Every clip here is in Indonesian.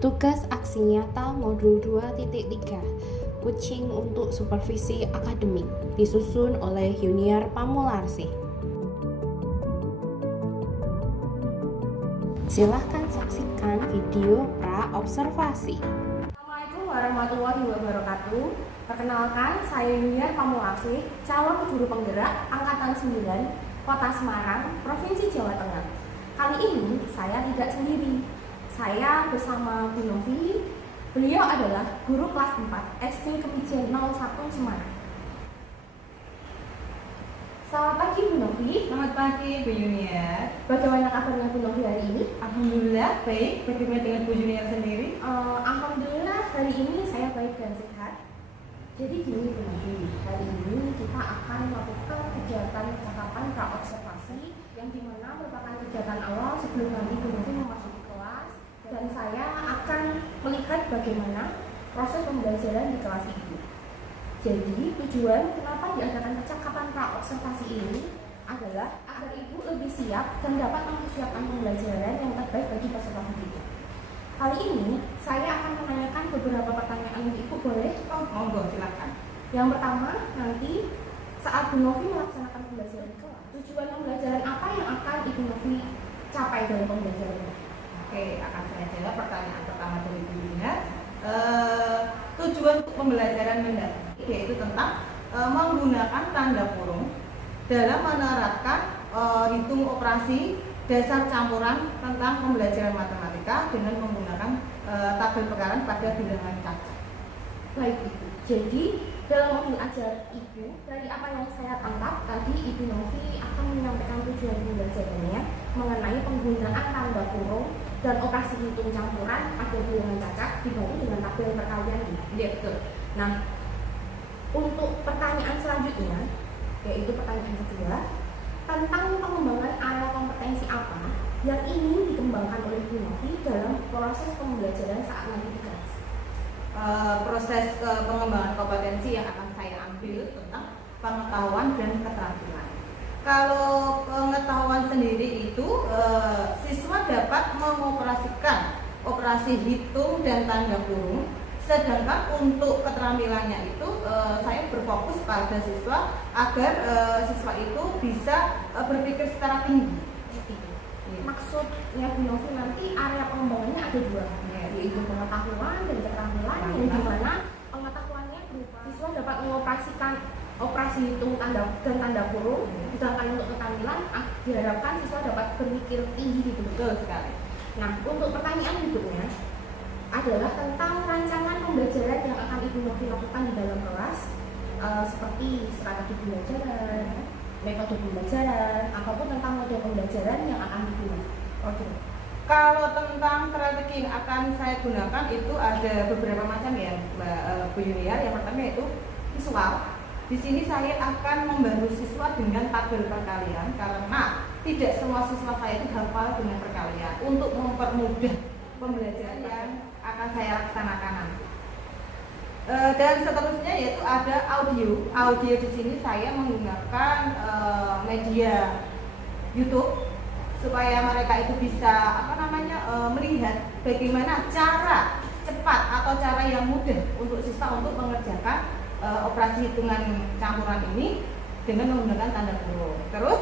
Tugas aksi nyata modul 2.3 Coaching untuk Supervisi Akademik disusun oleh Yuniar Pamularsi. Silahkan saksikan video pra-observasi. Assalamualaikum warahmatullahi wabarakatuh. Perkenalkan, saya Yuniar Pamularsi, calon juru penggerak Angkatan 9, Kota Semarang, Provinsi Jawa Tengah. Kali ini saya tidak sendiri. Saya bersama Bu Novi. Beliau adalah guru kelas 4 SD Kemijen 01 Semarang. Selamat pagi Bu Novi. Selamat pagi Bu Yuniar. Bagaimana kabarnya Bu Novi hari ini? Alhamdulillah baik. Bagaimana dengan Bu Yuniar sendiri? Alhamdulillah hari ini saya baik dan sehat. Jadi gini Bu Novi, hari ini kita akan melakukan kegiatan percakapan pra-observasi yang dimana merupakan kegiatan awal sebelum nanti Bu Novi memasuki kelas, dan saya akan melihat bagaimana proses pembelajaran di kelas itu. Jadi tujuan kenapa diadakan percakapan pra-observasi ini adalah agar Ibu lebih siap dan dapat mempersiapkan pembelajaran yang terbaik bagi peserta didik. Kali ini saya akan menanyakan beberapa pertanyaan untuk Ibu, boleh? Monggo silakan. Yang pertama, nanti saat Bu Novi melaksanakan pembelajaran di kelas, tujuan pembelajaran apa yang akan Ibu Novi capai dalam pembelajaran? Oke, akan saya jawab pertanyaan pertama dari Bu Yuniar. Tujuan untuk pembelajaran mendatang yaitu tentang menggunakan tanda kurung dalam menerapkan hitung operasi dasar campuran tentang pembelajaran matematika dengan menggunakan tabel pekaran pada bilangan cacat. Baik Ibu, jadi dalam modul ajar Ibu, dari apa yang saya tangkap tadi, Ibu Novi akan menyampaikan tujuan pembelajarannya mengenai penggunaan tanda kurung dan operasi hitung campuran pada bilangan cacat dibantu dengan tabel perkalian. Iya, betul. Nah, untuk pertanyaan selanjutnya, yaitu pertanyaan kedua, tentang pengembangan area kompetensi apa yang ingin dikembangkan oleh Bu Novi dalam proses pembelajaran saat nanti di kelas? Proses pengembangan kompetensi yang akan saya ambil tentang pengetahuan dan keterampilan. Kalau pengetahuan sendiri itu siswa dapat mengoperasikan operasi hitung dan tanda kurung, sedangkan untuk keterampilannya itu saya berfokus pada siswa agar siswa itu bisa berpikir secara tinggi. Maksudnya Bu Novi nanti area pengembangannya ada dua, yaitu pengetahuan dan keterampilan, yang dimana pengetahuannya berupa siswa dapat mengoperasikan operasi hitung tanda dan tanda kurung, sedangkan untuk keterampilan diharapkan siswa dapat berpikir tinggi gitu. Betul sekali. Nah, untuk pertanyaan berikutnya adalah tentang rancangan pembelajaran yang akan Ibu Novi lakukan di dalam kelas, seperti strategi pembelajaran, metode pembelajaran, ataupun tentang model pembelajaran yang akan digunakan. Oke. Kalau tentang strategi yang akan saya gunakan itu ada beberapa macam ya, Mbak Bu Yuniar. Yang pertama yaitu visual. Di sini saya akan membantu siswa dengan tabel perkalian karena tidak semua siswa saya itu hafal dengan perkalian. Untuk mempermudah pembelajaran yang akan saya laksanakan nanti. Dan seterusnya yaitu ada audio. Audio di sini saya menggunakan media YouTube supaya mereka itu bisa melihat bagaimana cara cepat atau cara yang mudah untuk siswa untuk mengerjakan operasi hitungan campuran ini dengan menggunakan tanda kurung. Terus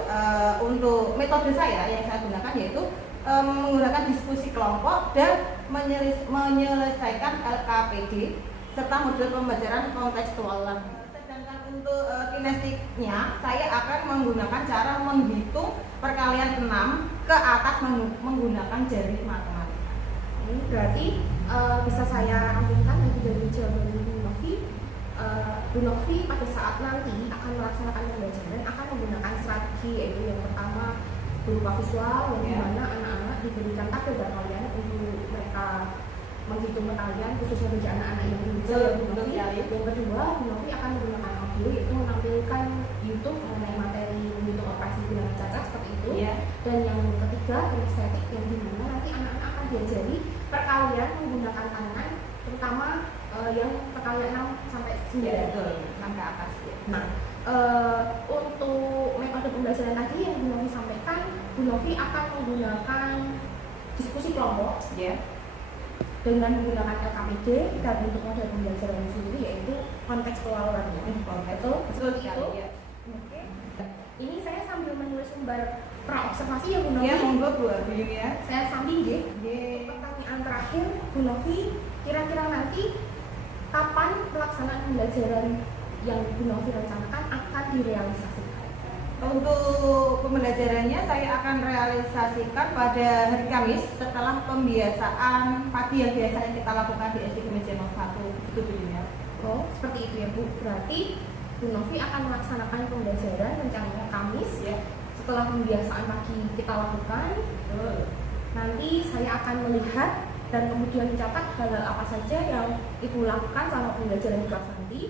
untuk metode saya yang saya gunakan yaitu menggunakan diskusi kelompok dan menyelesaikan LKPD serta model pembelajaran kontekstual. Sedangkan untuk kinestetiknya saya akan menggunakan cara menghitung perkalian 6 ke atas menggunakan jari matematika. Ini berarti bisa saya ambilkan lagi dari jawaban Bu Novi. Bu Novi pada saat nanti akan melaksanakan pembelajaran akan menggunakan strategi, yaitu yang pertama berupa visual, yang dimana anak-anak diberikan tabel perkalian untuk mereka menghitung perkalian, khususnya bagi anak-anak yang bisa. Yang kedua, Bu Novi akan menggunakan audio, yaitu menampilkan YouTube mengenai materi menghitung operasi bilangan cacat seperti itu. Dan yang ketiga, kinestetik, yang dimana nanti anak-anak akan diajari perkalian menggunakan tangan, terutama yang perkalian 6 sampai 9. 6 ke atas. Nah, untuk metode pembelajaran tadi yang Bu Novi sampaikan, Bu Novi akan menggunakan diskusi kelompok. dengan menggunakan LKPD dan untuk model pembelajaran sendiri yaitu kontekstual learning. Betul sekali ya. Oke. Ini saya sambil menulis sumber praobservasi ya Bu Novi. Ya, monggo Bu ya. Saya sambil pertanyaan terakhir Bu Novi, kira-kira nanti kapan pelaksanaan pembelajaran yang Bu Novi rencanakan akan direalisasikan? Untuk pembelajarannya saya akan realisasikan pada hari Kamis setelah pembiasaan pagi yang biasanya kita lakukan di SD Gemeja 01 itu Bu ya. Oh, seperti itu ya Bu. Berarti Bu Novi akan melaksanakan pembelajaran rencananya Kamis ya. Setelah pembiasaan pagi kita lakukan, nanti saya akan melihat dan kemudian mencatat hal apa saja yang Ibu lakukan selama pembelajaran di kelas nanti.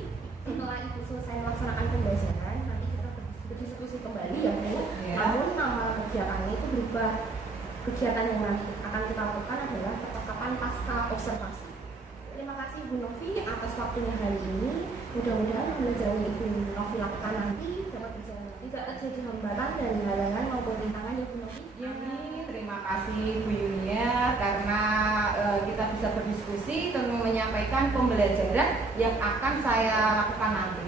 Setelah Ibu selesai melaksanakan pembelajaran, nanti kita berdiskusi kembali ya Bu. Namun nama kegiatannya itu berubah. Kegiatan yang nanti akan kita lakukan adalah percakapan pasca observasi. Terima kasih Bu Novi atas waktunya hari ini. Mudah-mudahan pembelajaran yang Ibu Novi lakukan nanti dapat berjalan tidak terjadi hambatan dan halangan maupun rintangan ya Bu Novi. Terima kasih Bu Yunia karena kita bisa berdiskusi dan menyampaikan pembelajaran yang akan saya lakukan nanti.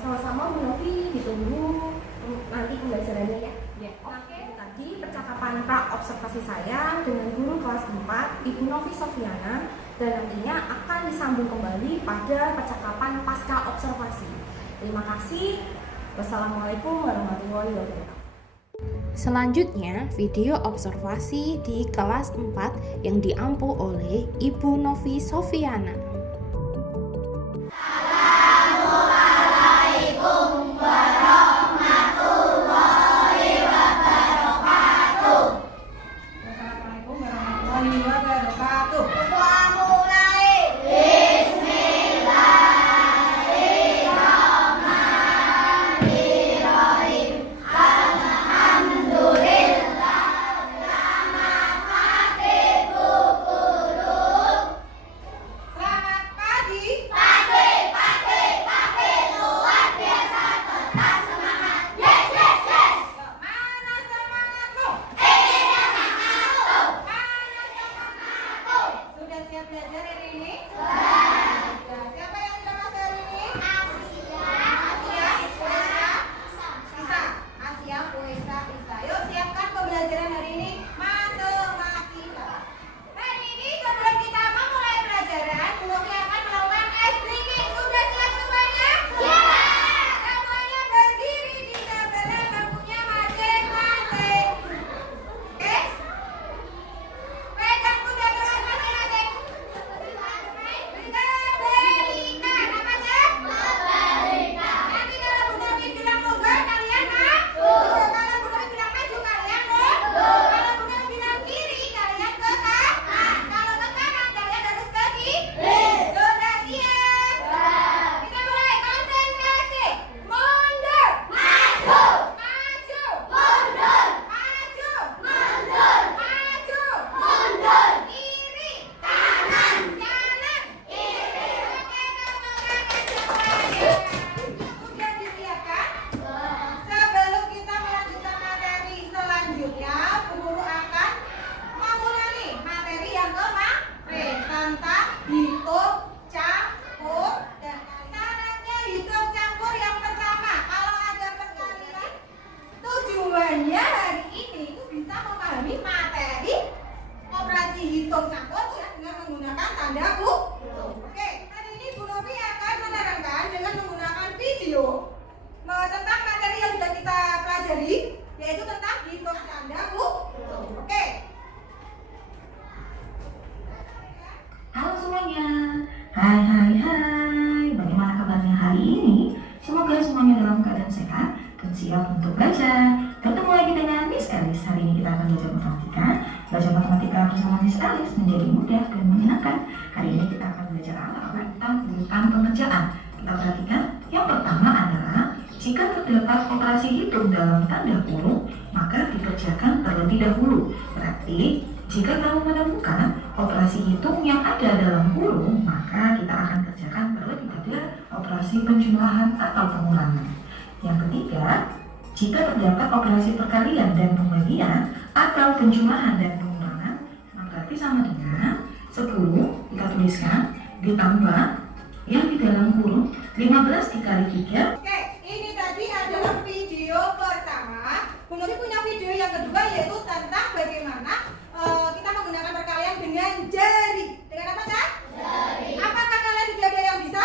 Sama-sama Bu Novi, ditunggu nanti pembelajarannya ya. Oke. Tadi percakapan pra-observasi saya dengan guru kelas 4 Ibu Novi Sofiana dan nantinya akan disambung kembali pada percakapan pasca observasi. Terima kasih. Wassalamualaikum warahmatullahi wabarakatuh. Selanjutnya, video observasi di kelas 4 yang diampu oleh Ibu Novi Sofiana. Assalamualaikum warahmatullahi wabarakatuh. Tentang materi yang sudah kita pelajari, yaitu tentang hitung canda Bu. Oke. Halo semuanya, hai, bagaimana kabarnya hari ini? Semoga semuanya dalam keadaan sehat dan siap untuk belajar. Bertemu lagi dengan Miss Alice. Hari ini kita akan belajar matematika. Belajar matematika bersama Miss Alice menjadi mudah dan menyenangkan. Hari ini kita akan belajar alat-alat tentang urutan pengerjaan. Kita perhatikan, yang pertama adalah jika terdapat operasi hitung dalam tanda kurung, maka dikerjakan terlebih dahulu. Berarti, jika kamu menemukan operasi hitung yang ada dalam kurung, maka kita akan kerjakan terlebih pada operasi penjumlahan atau pengurangan. Yang ketiga, jika terdapat operasi perkalian dan pembagian atau penjumlahan dan pengurangan, berarti sama dengan 10 kita tuliskan, ditambah yang di dalam kurung 15 dikali 3. Oke, ini tadi adalah video pertama. Bu Novi punya video yang kedua yaitu tentang bagaimana kita menggunakan perkalian dengan jari. Dengan apa, Kak? Jari. Apakah kalian sudah ada yang bisa?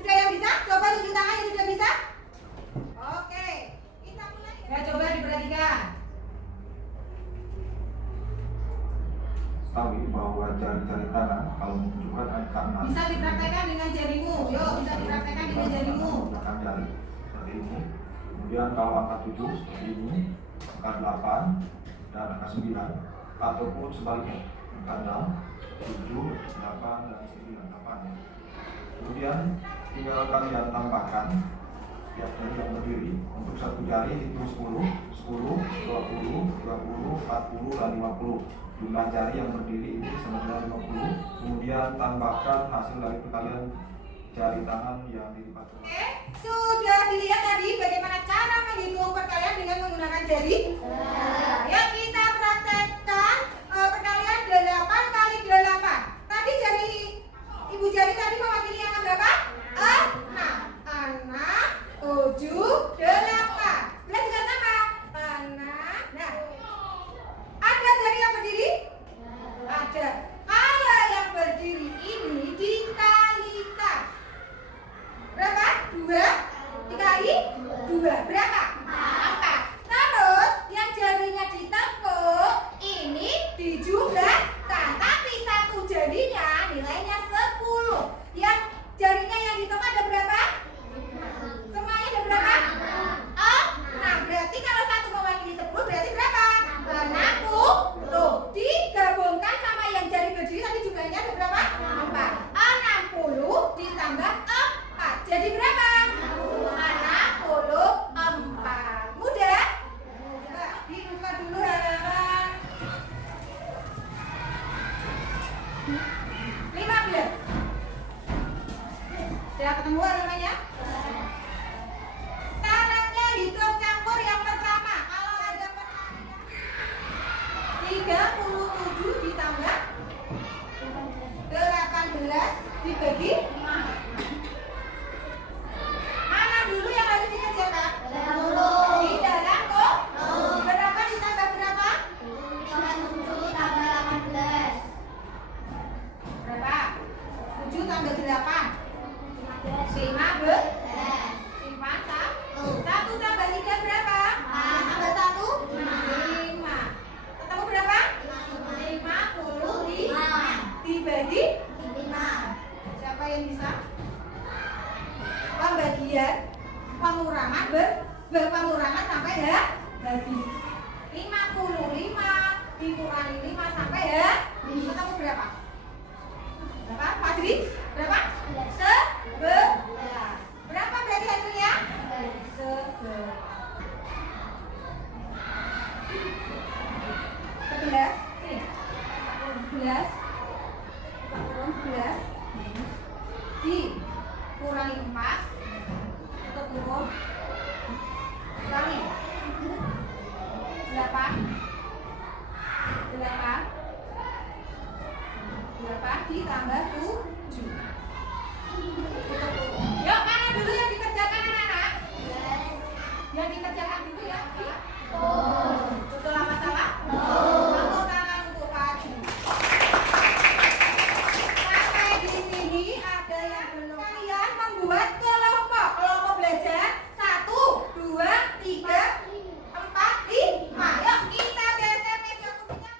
Sudah yang bisa? Coba tunjuk tangan yang sudah bisa. Oke, kita mulai. Ya, coba diperhatikan. Tahu bahwa jari-jari tangan kalau menunjukkan angka 6 Bisa dipraktekkan dengan jarimu. Yuk, bisa dipraktekkan dengan jarimu. menggunakan jari seperti ini. Kemudian kalau angka 7 seperti ini, angka 8 dan angka 9, ataupun sebaliknya angka 6, 7, 8 dan 9, 8 ya. Kemudian tinggal kalian tambahkan tiap jari yang berdiri. Untuk satu jari itu 10, 10, 20, 30, 40 dan 50. Jumlah jari yang berdiri ini sama dengan 50. Kemudian tambahkan hasil dari perkalian jari tangan yang dilipat. Oke, sudah dilihat tadi bagaimana cara menghitung perkalian dengan menggunakan jari? Ya, kita praktekkan perkalian 8 kali 8. Tadi jari ibu jari tadi mewakili angka berapa? 6, 7, 8. Belas juga sama. 6. Nah, ada jari yang berdiri? Ada. Kalau yang berdiri ini dikalikan berapa? 2 dikali 2 berapa? 4. Terus yang jarinya ditekuk ini dijumlahkan, tapi satu jarinya nilainya 10. Yang jarinya yang ditekuk ada berapa? Semuanya ada berapa? 6. Berarti kalau satu mewakili 10 berarti berapa? 60. Digabungkan sama yang jari berdiri tadi jumlahnya ada berapa? 4. 60 ditambah 4. Jadi berapa? 64. Mudah? Coba dibuka dulu halaman 15. Sudah ketemu halamannya? Syaratnya hitung campur yang pertama. Kalau ada perkalian 37 ditambah 18 dibagi 5. Mana dulu yang harus dikerjakan? Di dalam kok? Berapa ditambah berapa? 7 berapa? 7 tambah 8 15. Simpan 1 tambah 3 berapa? Tambah 1 5. Ketemu berapa? 55 dibagi 5. Siapa yang bisa? Pembagian pengurangan pengurangan sampai habis. 55 dikurangi 5 sampai ketemu berapa? Berapa? Pak Jri? Berapa? 11. Berapa berarti hasilnya? 11. 11 dikurangi 4 atau kurung kurangi 8 ditambah 7. Yuk, mana dulu yang dikerjakan anak-anak? Yang dikerjakan dulu ya. Betul apa salah? Tepuk tangan untuk Pak Haji. Sampai di sini ada yang belum. Kalian membuat kelompok belajar 1, 2, 3, 4, 5. Yuk kita geser meja kursinya.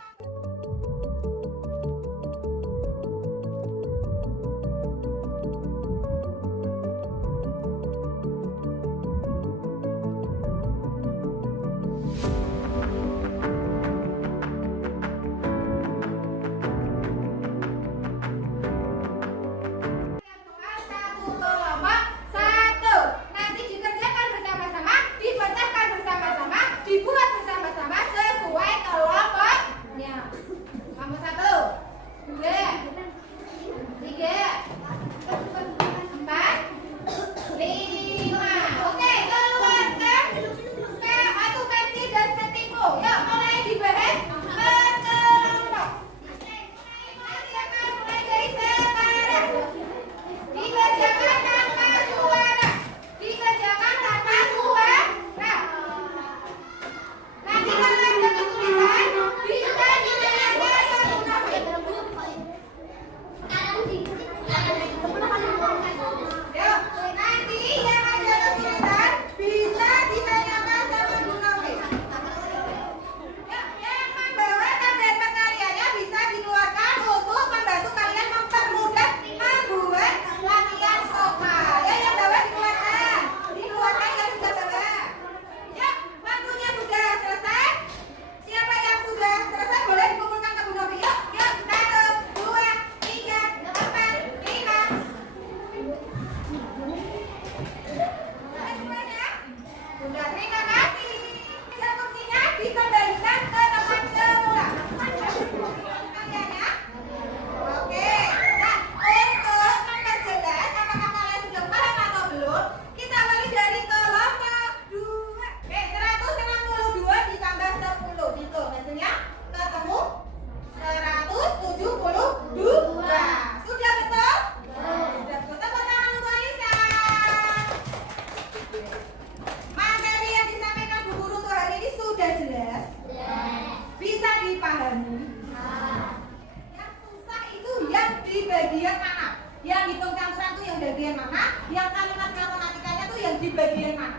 bagian mana? Yang hitung campuran tuh yang bagian mana? Yang kalimat matematikanya tuh yang di bagian mana?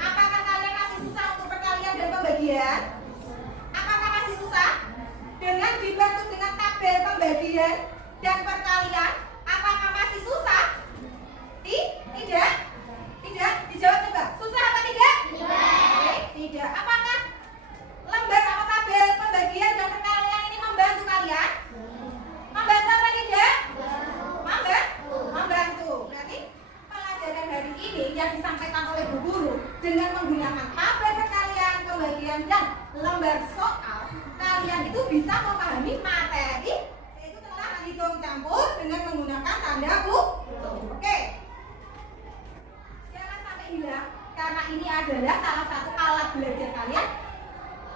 Apakah kalian masih susah untuk perkalian dan pembagian? Apakah masih susah? Dengan dibantu dengan tabel pembagian dan perkalian, apakah masih susah? Tidak? Tidak? Dijawab coba. Susah apa tidak? Tidak. Apakah lembar atau tabel pembagian dan perkalian ini membantu kalian? Membantu apa tidak? Membantu. Berarti pelajaran hari ini yang disampaikan oleh Bu Guru dengan menggunakan tabel perkalian, pembagian dan lembar soal, kalian itu bisa memahami materi yaitu telah hitung campur dengan menggunakan tanda Oke. Jangan sampai hilang karena ini adalah salah satu alat belajar kalian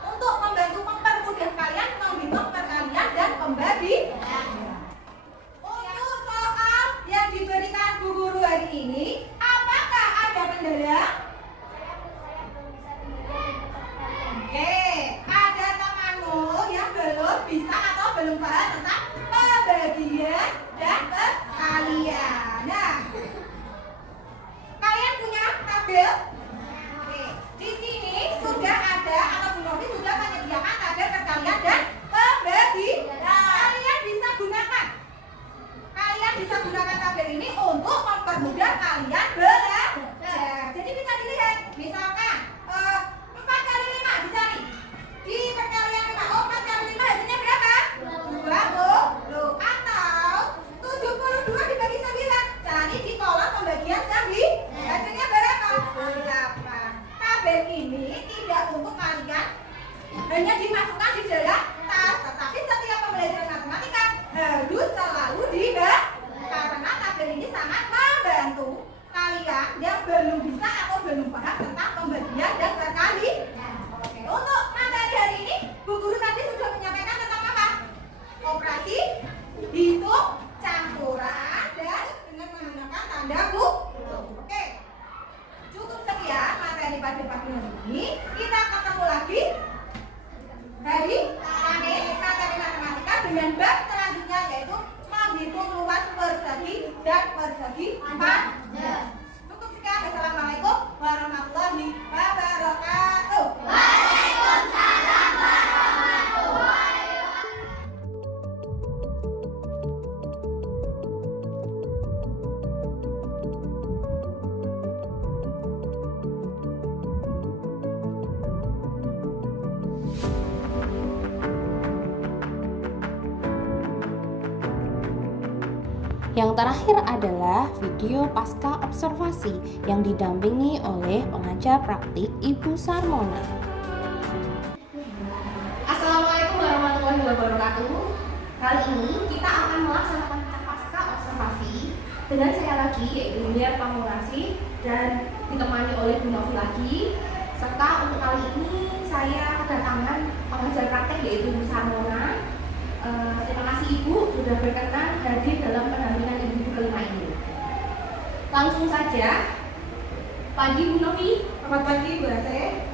untuk membantu mempermudah kalian menghitung perkalian dan pembagian. Untuk soal yang diberikan Bu Guru hari ini, apakah ada kendala? Oke, ada temanmu yang belum bisa atau belum paham tentang pembagian dan perkalian. Nah, kalian punya tabel? Oke, di sini sudah ada atau Bu Novi sudah menyediakan tabel perkalian dan pembagian. Kalian bisa gunakan tabel ini untuk mempermudah kalian belajar. Jadi bisa dilihat, misalkan 4 kali 5 dicari. Di perkalian 5, 4 kali 5 hasilnya berapa? 20. Atau 72 dibagi 9. Cari di kolom pembagian 9. Hasilnya berapa? 8. Tabel ini tidak untuk kalian hanya dimasukkan di dalam tas, tetapi setiap pembelajaran matematika harus selalu dibaca karena tabel ini sangat membantu kalian yang belum bisa atau belum paham tentang pembagian dan perkalian. Oke, untuk materi hari ini Bu Guru tadi sudah menyampaikan tentang apa? Operasi hitung campuran dan dengan menggunakan tanda Oke, cukup sekian materi pada pagi hari ini. Kita ketemu lagi hari Kamis materi matematika dengan bab selanjutnya yaitu menghitung luas persegi dan persegi panjang. Cukup sekian. Wassalamualaikum warahmatullahi wabarakatuh. Waalaikumsalam warahmatullahi wabarakatuh. Yang terakhir adalah video pasca observasi yang didampingi oleh pengajar praktik Ibu Sarmona. Assalamualaikum warahmatullahi wabarakatuh. Kali ini kita akan melaksanakan pasca observasi dengan saya lagi yaitu Yuniar Pamulasi dan ditemani oleh Bu Novi lagi. Serta untuk kali ini saya kedatangan pengajar praktek yaitu Bu Sarmona. Terima kasih Ibu sudah berkenan hadir dalam pendampingan ibu kelima ini. Langsung saja. Pagi Bu Novi. Selamat pagi Bu Ase.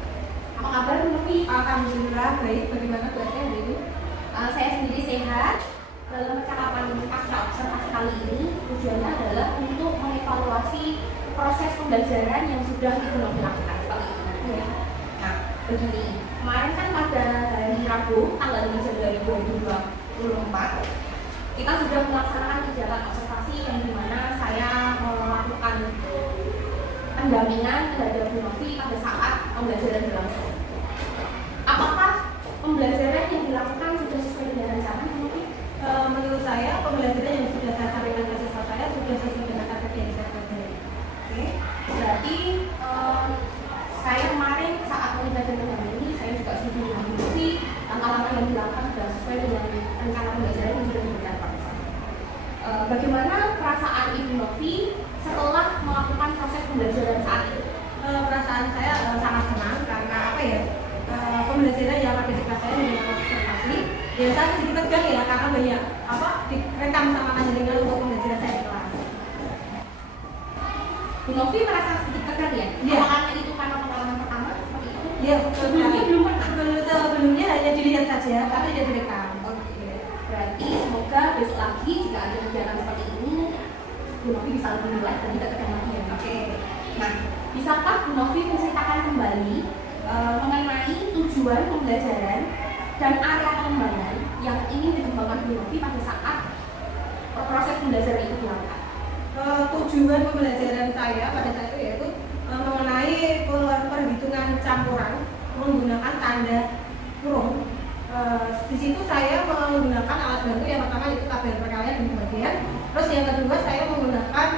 Apa kabar Bu Novi? Alhamdulillah baik. Bagaimana Bu Ase hari ini? Saya sendiri sehat. Dalam percakapan pasca observasi kali ini tujuannya adalah untuk mengevaluasi proses pembelajaran yang sudah Ibu Novi lakukan seperti ini. Nah, begini. Kemarin kan pada hari Rabu tanggal 5 Januari 2024 kita sudah melaksanakan kegiatan observasi yang dimana saya melakukan pendampingan terhadap Bu Novi pada saat pembelajaran berlangsung. Apakah pembelajaran yang dilakukan sudah sesuai dengan rencana Bu Novi? Menurut saya pembelajaran yang sudah saya sampaikan ke siswa saya sudah sesuai dengan target yang saya buat. Oke, berarti saya kemarin saat melihat ini saya juga setuju dengan Bu Novi, langkah-langkah yang dilakukan sudah sesuai dengan rencana pembelajaran yang sudah diberikan pada saya. Bagaimana perasaan Ibu Novi setelah melakukan proses pembelajaran saat itu? Perasaan saya sangat senang karena apa ya? Pembelajaran yang ada di kelas saya dengan observasi. Ya saya sedikit tegang ya karena banyak direkam sama panjenengan untuk pembelajaran saya di kelas. Bu Novi merasa sedikit tegang ya? Iya. Apakah itu karena pengalaman pertama seperti itu? Ya, Sebelumnya belum pernah. Sebelumnya hanya dilihat saja, tapi tidak direkam. Oke. Berarti semoga besok lagi jika ada kegiatan seperti ini, Bu Novi bisa lebih relax dan tidak tegang lagi ya. Oke. Nah, bisakah Bu Novi menceritakan kembali mengenai tujuan pembelajaran dan area pengembangan yang ingin dikembangkan Bu Novi pada saat proses pembelajaran itu dilakukan? Tujuan pembelajaran saya pada saat itu yaitu mengenai perhitungan campuran menggunakan tanda kurung. Di situ saya menggunakan alat bantu yang pertama yaitu tabel perkalian dan pembagian. Terus yang kedua saya menggunakan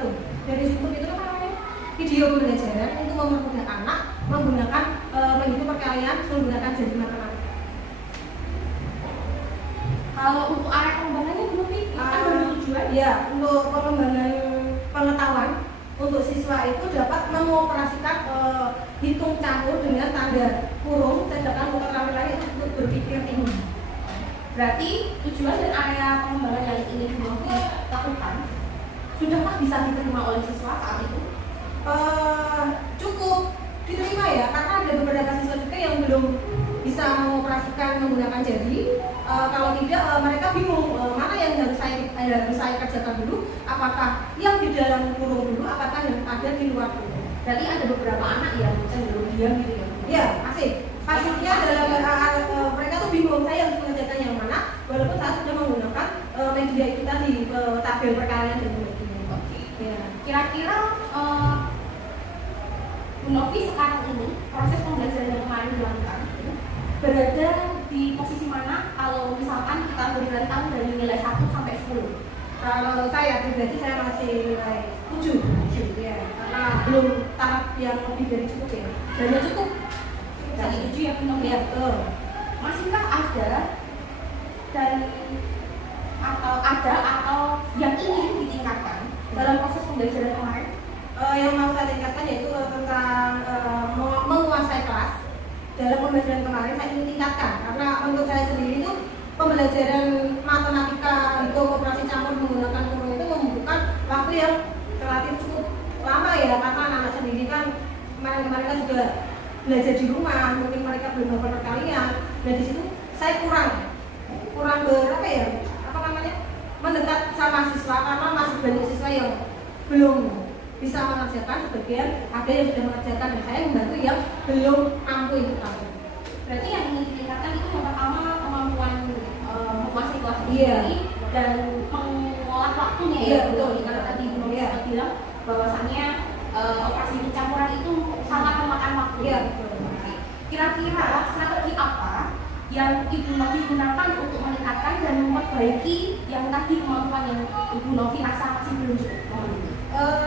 itu dari YouTube itu apa namanya? Video pembelajaran untuk mempermudah anak menggunakan menghitung perkalian menggunakan jari matematika. Kalau untuk area pengembangannya Bu Novi, kan bertujuan Ya, untuk pengembangan pengetahuan untuk siswa itu dapat mengoperasikan hitung campur dengan tanda kurung, sedangkan untuk lain itu untuk berpikir tinggi. berarti tujuan dan area pengembangan yang ingin Bu Novi lakukan sudahkah bisa diterima oleh siswa saat itu? Cukup diterima ya, karena ada beberapa siswa juga yang belum bisa mengoperasikan menggunakan jari. Kalau tidak mereka bingung mana yang harus saya kerjakan dulu, apakah yang di dalam kurung dulu, apakah yang ada di luar kurung. Berarti ada beberapa anak yang cenderung diam gitu ya? Ya, pasifnya dalam mereka tuh bingung saya harus mengerjakan yang mana, walaupun saya sudah menggunakan media itu tadi, tabel perkalian dan pembagian. Oke. Ya. Kira-kira Bu Novi sekarang ini proses pembelajaran yang kemarin dilakukan berada di posisi mana kalau misalkan kita beri rentang dari nilai 1 sampai 10? Kalau saya pribadi saya masih nilai 7 ya, karena belum tahap yang lebih dari cukup ya. Dan cukup. Jadi 7 ya Bu Novi? Ya, betul. Masihkah ada dan atau yang ingin ditingkatkan dalam proses pembelajaran kemarin? Yang mau saya tingkatkan yaitu tentang menguasai kelas. Dalam pembelajaran kemarin saya ingin tingkatkan, karena untuk saya sendiri itu pembelajaran matematika hitung operasi campur menggunakan kurung itu membutuhkan waktu yang relatif cukup lama ya, karena anak-anak sendiri kan kemarin kan juga belajar di rumah, mungkin mereka belum melakukan perkalian. Dan di situ saya kurang mendekat sama siswa, karena masih banyak siswa yang belum bisa mengerjakan, sebagian ada yang sudah mengerjakan, dan saya membantu yang belum mampu itu tahu. Berarti yang ingin ditingkatkan itu yang pertama kemampuan menguasai kelas Iya. sendiri dan mengolah waktunya Iya, ya. betul. Karena tadi Bu Novi Iya. sempat bilang bahwasannya operasi campuran itu sangat memakan waktu. Iya, betul. Kira-kira strategi apa yang Ibu Novi gunakan untuk meningkatkan dan memperbaiki yang tadi kemampuan yang Ibu Novi rasa masih belum cukup?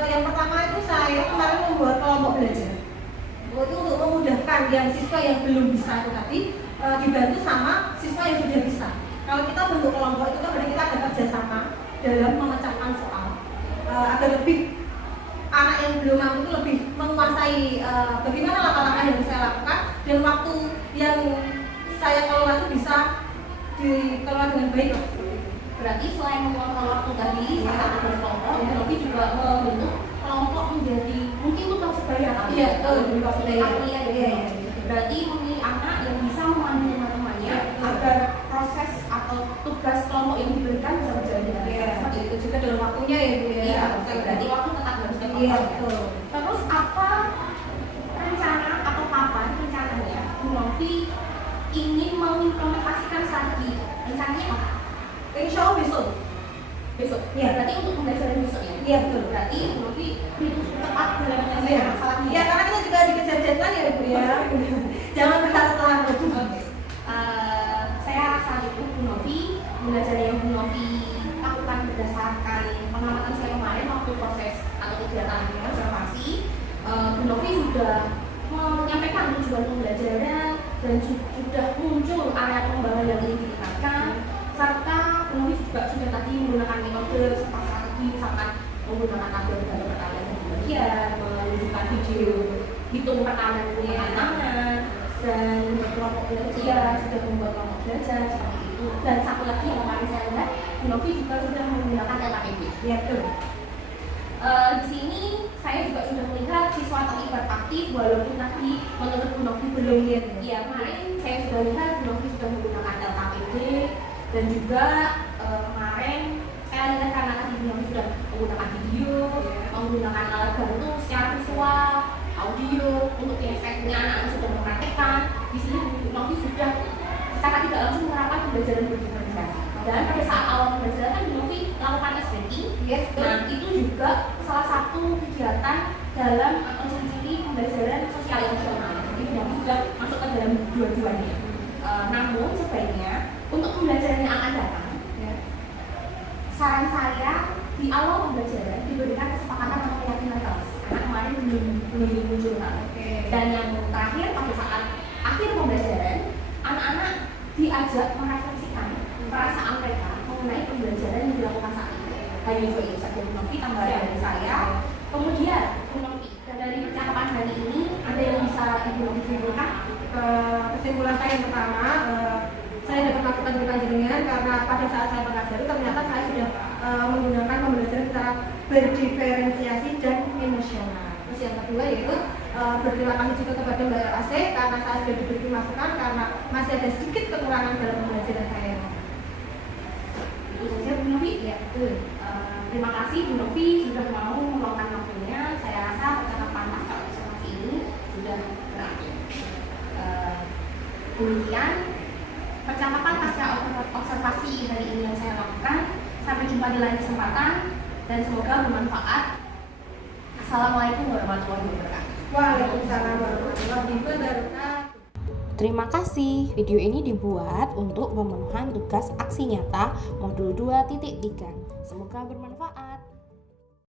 Yang pertama itu saya kemarin membuat kelompok belajar. Itu untuk memudahkan yang siswa yang belum bisa itu tadi dibantu sama siswa yang sudah bisa. Kalau kita bentuk kelompok itu kan berarti kita ada kerjasama dalam memecahkan soal agar lebih anak yang belum mampu itu lebih menguasai bagaimana langkah-langkah yang bisa lakukan, dan waktu yang saya kelola itu bisa dikelola dengan baik. Berarti selain mengontrol waktu tadi saat berkelompok, Bu Novi juga membentuk kelompok menjadi mungkin tugas sebaya tapi Iya, tugas sebaya. Berarti memilih anak yang bisa memandu teman-temannya agar proses atau tugas kelompok yang diberikan bisa berjalan dengan baik. Seperti itu juga dalam waktunya ya Bu ya. Iya, berarti waktu tetap harus Iya, dikontrol. betul. Terus apa rencana atau kapan rencananya Bu Novi ingin mengimplementasikan strategi? Rencananya apa? Insya Allah besok. Besok? Iya. Berarti untuk pembelajaran besok ya? Iya, betul. Berarti Bu Novi tepat dalam menyelesaikan masalahnya. Ya, karena kita juga dikejar deadline ya Bu ya. Jangan berlarut-larut. Oke. Saya rasa itu Bu Novi belajar yang Bu Novi lakukan berdasarkan pengamatan saya kemarin waktu proses atau kegiatan observasi. Bu Novi sudah menyampaikan tujuan pembelajaran dan sudah muncul area pengembangan yang ingin ditingkatkan, serta Bu Novi juga sudah tadi menggunakan metode serta strategi, misalkan menggunakan tabel perkalian dan pembagian, menunjukkan video hitung perkalian menggunakan tangan, dan berkelompok belajar, sudah membuat kelompok belajar seperti itu. Dan satu lagi yang kemarin saya lihat, Bu Novi juga sudah menggunakan LKPD. Iya, betul. Di sini saya juga sudah melihat siswa terlibat aktif, walaupun tadi menurut Bu Novi belum lihat. Iya, kemarin saya sudah lihat Bu Novi sudah menggunakan LKPD dan juga menggunakan video, menggunakan alat bantu secara visual, audio untuk efeknya anak sudah mempraktekkan. Di sini Bu Novi sudah secara tidak langsung menerapkan pembelajaran berdiferensiasi. Dan pada saat awal pembelajaran kan Bu Novi lakukan SBI. Nah itu juga salah satu kegiatan dalam atau ciri-ciri pembelajaran sosial emosional. Jadi Bu Novi sudah masuk ke dalam dua-duanya. Namun sebaiknya untuk pembelajaran yang akan datang, saran saya di awal pembelajaran diberikan kesepakatan atau keyakinan kelas karena kemarin belum muncul. Dan yang terakhir pada saat akhir pembelajaran, anak-anak diajak merefleksikan perasaan mereka mengenai pembelajaran yang dilakukan saat ini. Hanya itu saja Bu Novi tambahan dari saya. Kemudian Bu Novi, dari percakapan hari ini ada yang bisa Ibu Novi simpulkan? Kesimpulan saya yang pertama, saya dapat melakukan dengan jenengan karena pada saat saya mengajari ternyata saya sudah menggunakan pembelajaran secara berdiferensiasi dan emosional. Terus yang kedua yaitu berterima kasih juga kepada Mbak AC karena saya sudah diberi masukan karena masih ada sedikit kekurangan dalam pembelajaran saya. Itu saja Bu Novi. Ya betul. Terima kasih Bu Novi sudah mau meluangkan waktunya. Saya rasa percakapan pasca observasi ini sudah berakhir. Demikian percakapan pasca observasi hari ini yang saya lakukan. Sampai jumpa di lain kesempatan dan semoga bermanfaat. Assalamualaikum warahmatullahi wabarakatuh. Waalaikumsalam warahmatullahi wabarakatuh. Terima kasih. Video ini dibuat untuk pemenuhan tugas aksi nyata modul 2.3. Semoga bermanfaat.